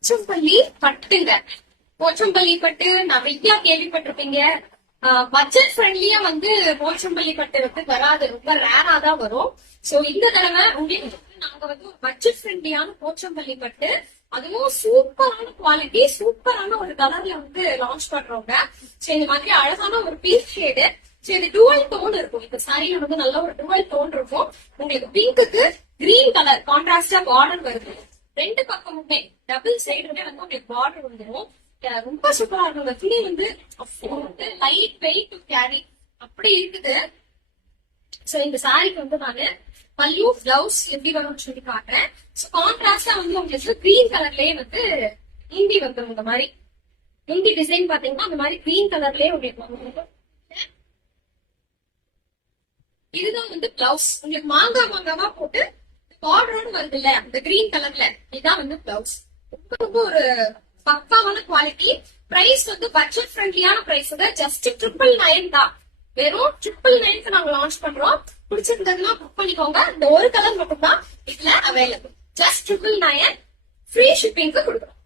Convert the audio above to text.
போச்சம்பள்ளி பட்டுங்க. போச்சம்பள்ளி பட்டு நிறைய கேள்விப்பட்டிருப்பீங்க. பட்ஜெட் ஃப்ரெண்ட்லியா வந்து போச்சம்பள்ளி பட்டு வந்து வராது, ரொம்ப ரேரா தான் வரும். சோ இந்த தடவை உங்களுக்கு நாங்க வந்து ஒரு பட்ஜெட் ஃப்ரெண்ட்லியான போச்சம்பள்ளி பட்டு, அதுவும் சூப்பரான குவாலிட்டி, சூப்பரான ஒரு கலர்ல வந்து லான்ச் பண்றோங்க. சோ இந்த மாதிரி அழகான ஒரு பீச் ஷேடு. சோ இது டுவல் டோன் இருக்கும். இந்த சாரியில வந்து நல்ல ஒரு டுவல் டோன் இருக்கும். உங்களுக்கு பிங்க்குக்கு கிரீன் கலர் கான்ட்ராஸ்டா பார்டர் வருது. ரெண்டு பக்கமுமே டபுள் சைடுமே வந்து உங்களுக்கு பார்டர் வந்துடும். ரொம்ப சூப்பரா இருக்கும். இந்த துணி வந்து லைட் வெயிட் டு கேரி அப்படி இருக்குது. சோ இந்த சாரிக்கு வந்து நானு பல்லு பிளவுஸ் எப்படி வரும்னு சொல்லி காட்டுறேன். சோ கான்ட்ராஸ்டா வந்து உங்களுக்கு கிரீன் கலர்லயே வந்து இந்தி வந்துடும். இந்த மாதிரி இந்தி டிசைன் பாத்தீங்கன்னா அந்த மாதிரி கிரீன் கலர்லயே உங்களுக்கு வந்து இதுதான் வந்து பிளவுஸ். உங்களுக்கு மாங்காவா போட்டு பார்டரோடு வருது இல்ல அந்த கிரீன் கலர்ல, இதுதான் வந்து பிளவுஸ். ரொம்ப ரொம்ப ஒரு பக்காவான குவாலிட்டி. பிரைஸ் வந்து பட்ஜெட் ஃப்ரெண்ட்லியான பிரைஸ். ஜஸ்ட் 999 தான். வெறும் 999 நாங்க லான்ச் பண்றோம். பிடிச்சிருந்ததுன்னா புக் பண்ணிக்கோங்க. இந்த ஒரு கலர் மட்டும் தான் இதுல அவைலபிள். ஜஸ்ட் 999 ஃப்ரீ ஷிப்பிங்க்கு கொடுக்குறோம்.